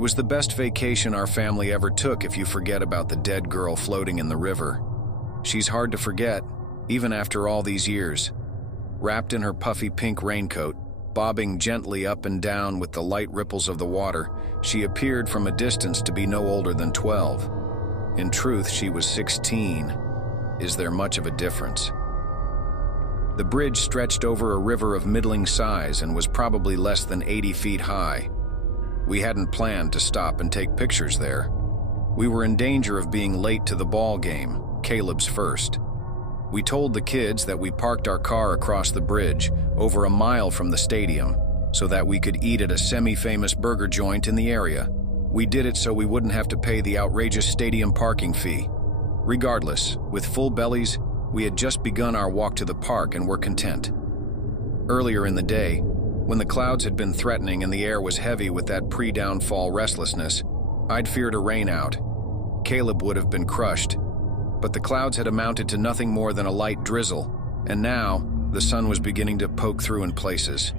It was the best vacation our family ever took if you forget about the dead girl floating in the river. She's hard to forget, even after all these years. Wrapped in her puffy pink raincoat, bobbing gently up and down with the light ripples of the water, she appeared from a distance to be no older than 12. In truth, she was 16. Is there much of a difference? The bridge stretched over a river of middling size and was probably less than 80 feet high. We hadn't planned to stop and take pictures there. We were in danger of being late to the ball game, Caleb's first. We told the kids that we parked our car across the bridge, over a mile from the stadium, so that we could eat at a semi-famous burger joint in the area. We did it so we wouldn't have to pay the outrageous stadium parking fee. Regardless, with full bellies, we had just begun our walk to the park and were content. Earlier in the day, when the clouds had been threatening and the air was heavy with that pre-downfall restlessness, I'd feared a rainout. Caleb would have been crushed. But the clouds had amounted to nothing more than a light drizzle, and now the sun was beginning to poke through in places.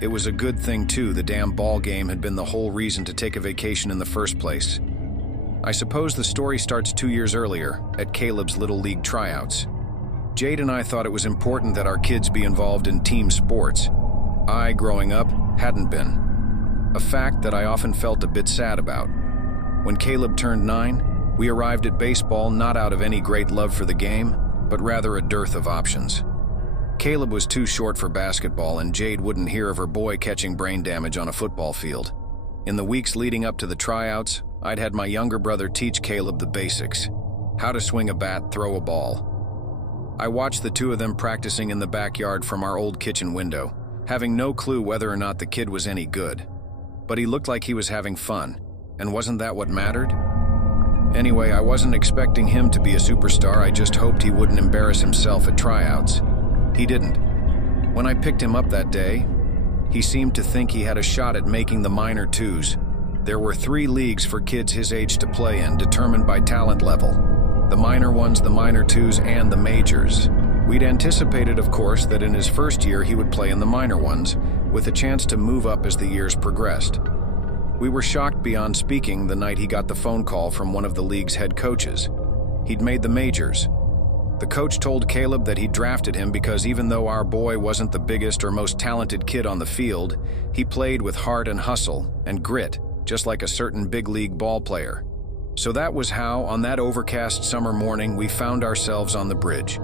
It was a good thing, too, the damn ball game had been the whole reason to take a vacation in the first place. I suppose the story starts 2 years earlier, at Caleb's Little League tryouts. Jade and I thought it was important that our kids be involved in team sports. I, growing up, hadn't been. A fact that I often felt a bit sad about. When Caleb turned 9, we arrived at baseball not out of any great love for the game, but rather a dearth of options. Caleb was too short for basketball, and Jade wouldn't hear of her boy catching brain damage on a football field. In the weeks leading up to the tryouts, I'd had my younger brother teach Caleb the basics: how to swing a bat, throw a ball. I watched the two of them practicing in the backyard from our old kitchen window, having no clue whether or not the kid was any good. But he looked like he was having fun, and wasn't that what mattered? Anyway, I wasn't expecting him to be a superstar. I just hoped he wouldn't embarrass himself at tryouts. He didn't. When I picked him up that day, he seemed to think he had a shot at making the minor twos. There were 3 leagues for kids his age to play in, determined by talent level: the minor ones, the minor twos, and the majors. We'd anticipated, of course, that in his first year he would play in the minor ones, with a chance to move up as the years progressed. We were shocked beyond speaking the night he got the phone call from one of the league's head coaches. He'd made the majors. The coach told Caleb that he drafted him because even though our boy wasn't the biggest or most talented kid on the field, he played with heart and hustle and grit, just like a certain big league ball player. So that was how, on that overcast summer morning, we found ourselves on the bridge.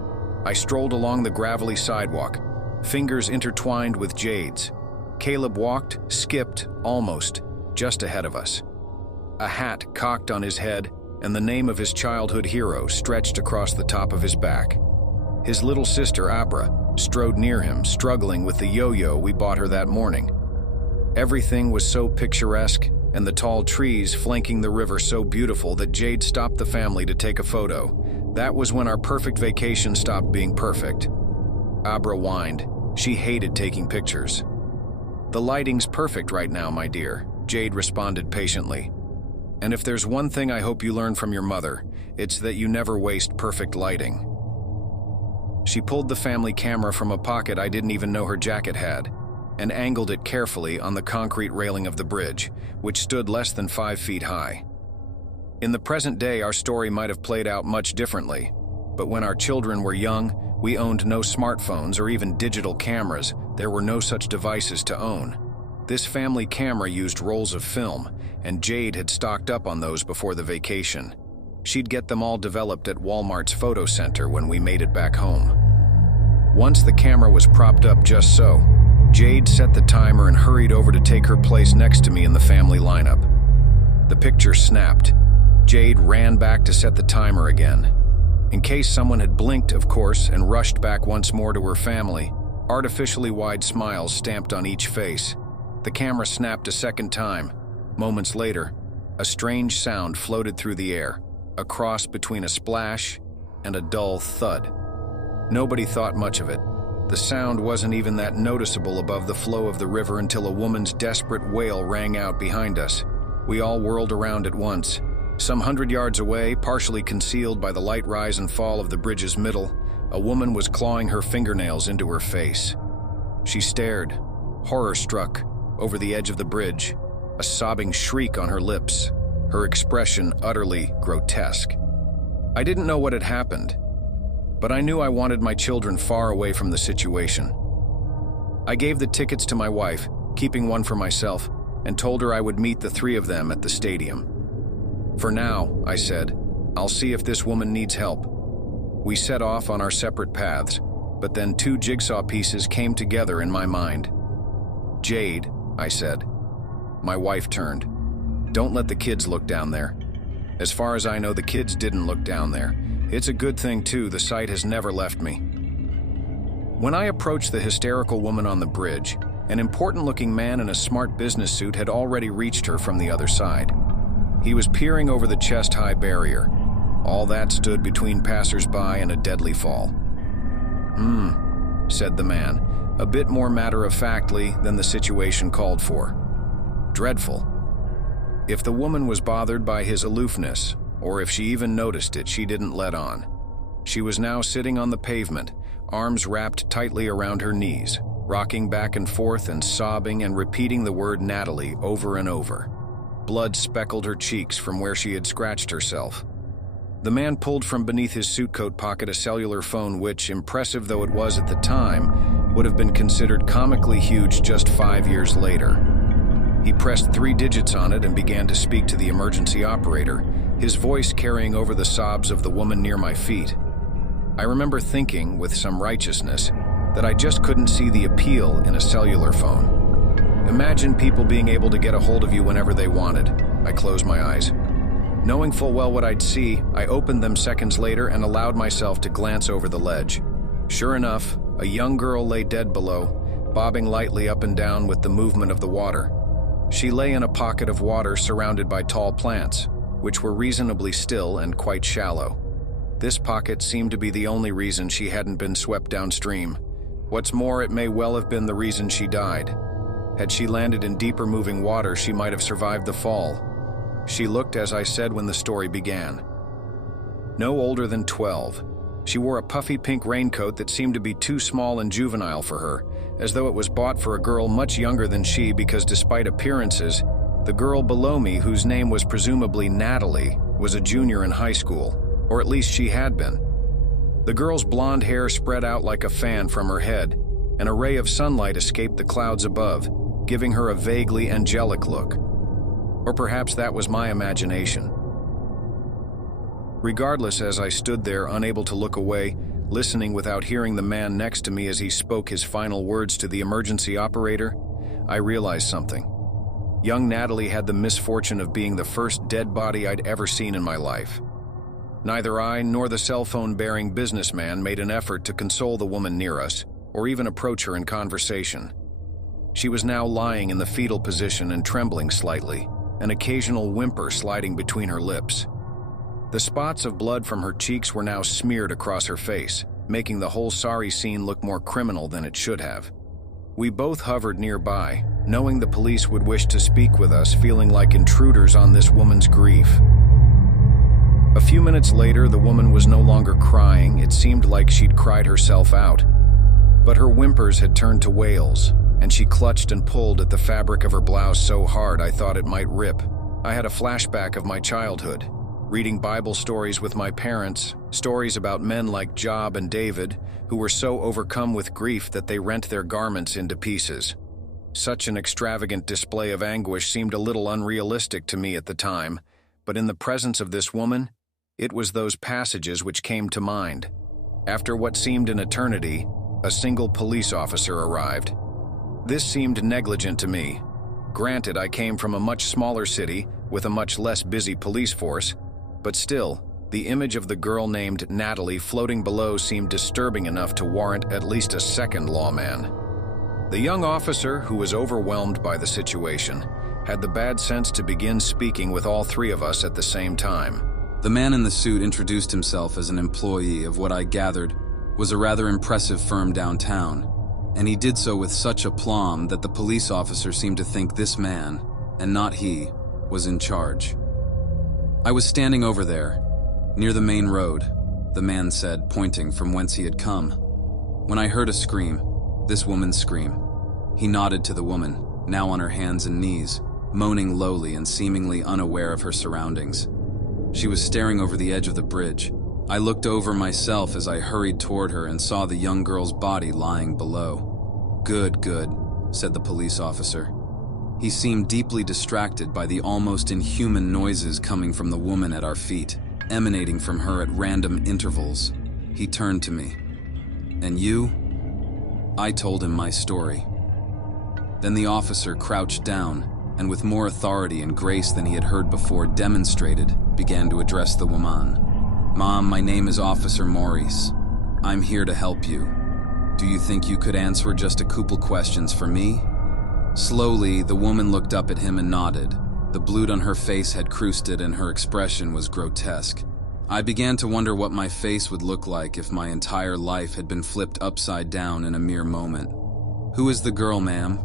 I strolled along the gravelly sidewalk, fingers intertwined with Jade's. Caleb walked, skipped, almost, just ahead of us. A hat cocked on his head, and the name of his childhood hero stretched across the top of his back. His little sister, Abra, strode near him, struggling with the yo-yo we bought her that morning. Everything was so picturesque, and the tall trees flanking the river so beautiful that Jade stopped the family to take a photo. That was when our perfect vacation stopped being perfect. Abra whined. She hated taking pictures. "The lighting's perfect right now, my dear," Jade responded patiently. "And if there's one thing I hope you learn from your mother, it's that you never waste perfect lighting." She pulled the family camera from a pocket I didn't even know her jacket had, and angled it carefully on the concrete railing of the bridge, which stood less than 5 feet high. In the present day, our story might have played out much differently, but when our children were young, we owned no smartphones or even digital cameras. There were no such devices to own. This family camera used rolls of film, and Jade had stocked up on those before the vacation. She'd get them all developed at Walmart's photo center when we made it back home. Once the camera was propped up just so, Jade set the timer and hurried over to take her place next to me in the family lineup. The picture snapped. Jade ran back to set the timer again. In case someone had blinked, of course, and rushed back once more to her family, artificially wide smiles stamped on each face. The camera snapped a second time. Moments later, a strange sound floated through the air, a cross between a splash and a dull thud. Nobody thought much of it. The sound wasn't even that noticeable above the flow of the river until a woman's desperate wail rang out behind us. We all whirled around at once. Some 100 yards away, partially concealed by the light rise and fall of the bridge's middle, a woman was clawing her fingernails into her face. She stared, horror-struck, over the edge of the bridge. a sobbing shriek on her lips, her expression utterly grotesque. I didn't know what had happened, but I knew I wanted my children far away from the situation. I gave the tickets to my wife, keeping one for myself, and told her I would meet the three of them at the stadium. For now, I said, I'll see if this woman needs help. We set off on our separate paths, but then two jigsaw pieces came together in my mind. Jade, I said. My wife turned. Don't let the kids look down there. As far as I know, the kids didn't look down there. It's a good thing, too, the sight has never left me. When I approached the hysterical woman on the bridge, an important-looking man in a smart business suit had already reached her from the other side. He was peering over the chest-high barrier. All that stood between passers-by and a deadly fall. Said the man, a bit more matter-of-factly than the situation called for. Dreadful. If the woman was bothered by his aloofness, or if she even noticed it, she didn't let on. She was now sitting on the pavement, arms wrapped tightly around her knees, rocking back and forth and sobbing and repeating the word Natalie over and over. Blood speckled her cheeks from where she had scratched herself. The man pulled from beneath his suit coat pocket a cellular phone which, impressive though it was at the time, would have been considered comically huge just 5 years later. He pressed 3 digits on it and began to speak to the emergency operator, his voice carrying over the sobs of the woman near my feet. I remember thinking, with some righteousness, that I just couldn't see the appeal in a cellular phone. Imagine people being able to get a hold of you whenever they wanted. I closed my eyes. Knowing full well what I'd see, I opened them seconds later and allowed myself to glance over the ledge. Sure enough, a young girl lay dead below, bobbing lightly up and down with the movement of the water. She lay in a pocket of water surrounded by tall plants, which were reasonably still and quite shallow. This pocket seemed to be the only reason she hadn't been swept downstream. What's more, it may well have been the reason she died. Had she landed in deeper moving water, she might have survived the fall. She looked, as I said when the story began, no older than 12. She wore a puffy pink raincoat that seemed to be too small and juvenile for her, as though it was bought for a girl much younger than she because despite appearances, the girl below me, whose name was presumably Natalie, was a junior in high school, or at least she had been. The girl's blonde hair spread out like a fan from her head, and a ray of sunlight escaped the clouds above, giving her a vaguely angelic look. Or perhaps that was my imagination. Regardless, as I stood there, unable to look away, listening without hearing the man next to me as he spoke his final words to the emergency operator, I realized something. Young Natalie had the misfortune of being the first dead body I'd ever seen in my life. Neither I nor the cell phone-bearing businessman made an effort to console the woman near us, or even approach her in conversation. She was now lying in the fetal position and trembling slightly, an occasional whimper sliding between her lips. The spots of blood from her cheeks were now smeared across her face, making the whole sorry scene look more criminal than it should have. We both hovered nearby, knowing the police would wish to speak with us, feeling like intruders on this woman's grief. A few minutes later, the woman was no longer crying. It seemed like she'd cried herself out. But her whimpers had turned to wails, and she clutched and pulled at the fabric of her blouse so hard I thought it might rip. I had a flashback of my childhood, reading Bible stories with my parents, stories about men like Job and David, who were so overcome with grief that they rent their garments into pieces. Such an extravagant display of anguish seemed a little unrealistic to me at the time, but in the presence of this woman, it was those passages which came to mind. After what seemed an eternity, a single police officer arrived. This seemed negligent to me. Granted, I came from a much smaller city with a much less busy police force, but still, the image of the girl named Natalie floating below seemed disturbing enough to warrant at least a second lawman. The young officer, who was overwhelmed by the situation, had the bad sense to begin speaking with all three of us at the same time. The man in the suit introduced himself as an employee of what I gathered was a rather impressive firm downtown, and he did so with such aplomb that the police officer seemed to think this man, and not he, was in charge. I was standing over there, near the main road, the man said, pointing from whence he had come, when I heard a scream, this woman's scream. He nodded to the woman, now on her hands and knees, moaning lowly and seemingly unaware of her surroundings. She was staring over the edge of the bridge. I looked over myself as I hurried toward her and saw the young girl's body lying below. Good, said the police officer. He seemed deeply distracted by the almost inhuman noises coming from the woman at our feet, emanating from her at random intervals. He turned to me. "And you?" I told him my story. Then the officer crouched down, and with more authority and grace than he had heard before demonstrated, began to address the woman. "Mom, my name is Officer Maurice. I'm here to help you. Do you think you could answer just a couple questions for me?" Slowly, the woman looked up at him and nodded. The blood on her face had crusted and her expression was grotesque. I began to wonder what my face would look like if my entire life had been flipped upside down in a mere moment. "Who is the girl, ma'am?"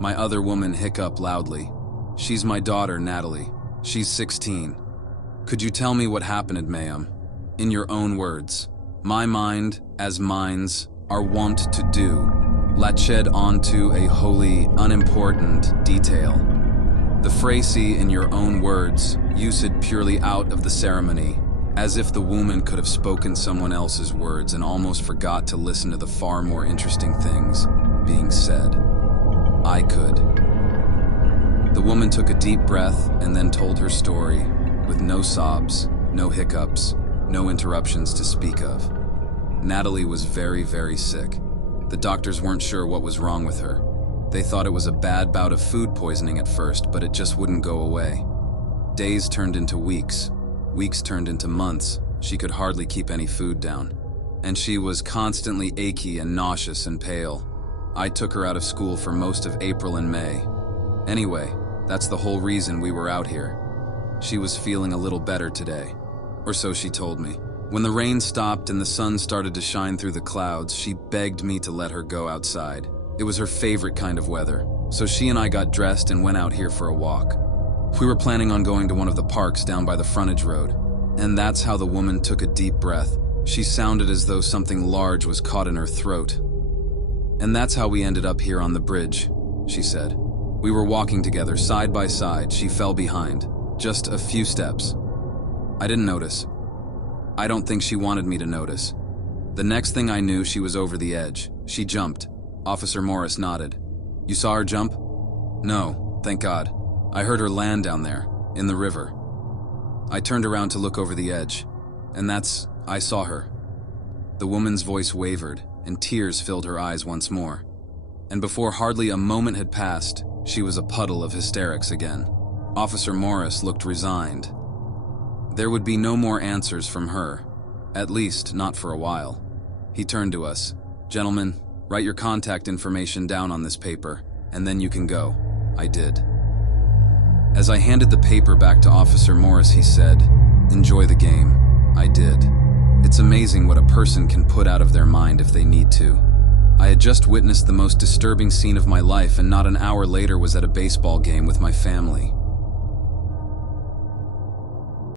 My other woman hiccuped loudly. "She's my daughter, Natalie. She's 16. Could you tell me what happened, ma'am? In your own words. My mind, as minds, are wont to do, latched onto a wholly unimportant detail. The phrase in your own words, used purely out of the ceremony, as if the woman could have spoken someone else's words and almost forgot to listen to the far more interesting things being said. I could. The woman took a deep breath and then told her story, with no sobs, no hiccups, no interruptions to speak of. Natalie was very, very sick. The doctors weren't sure what was wrong with her. They thought it was a bad bout of food poisoning at first, but it just wouldn't go away. Days turned into weeks. Weeks turned into months. She could hardly keep any food down. And she was constantly achy and nauseous and pale. I took her out of school for most of April and May. Anyway, that's the whole reason we were out here. She was feeling a little better today. Or so she told me. When the rain stopped and the sun started to shine through the clouds, she begged me to let her go outside. It was her favorite kind of weather. So she and I got dressed and went out here for a walk. We were planning on going to one of the parks down by the frontage road. And that's how the woman took a deep breath. She sounded as though something large was caught in her throat. "And that's how we ended up here on the bridge," she said. "We were walking together, side by side. She fell behind. Just a few steps. I didn't notice. I don't think she wanted me to notice. The next thing I knew, she was over the edge. She jumped." Officer Morris nodded. "You saw her jump?" "No, thank God. I heard her land down there, in the river. I turned around to look over the edge, and I saw her." The woman's voice wavered, and tears filled her eyes once more. And before hardly a moment had passed, she was a puddle of hysterics again. Officer Morris looked resigned. There would be no more answers from her, at least not for a while. He turned to us. "Gentlemen, write your contact information down on this paper, and then you can go." I did. As I handed the paper back to Officer Morris, he said, "Enjoy the game." I did. It's amazing what a person can put out of their mind if they need to. I had just witnessed the most disturbing scene of my life, and not an hour later was at a baseball game with my family.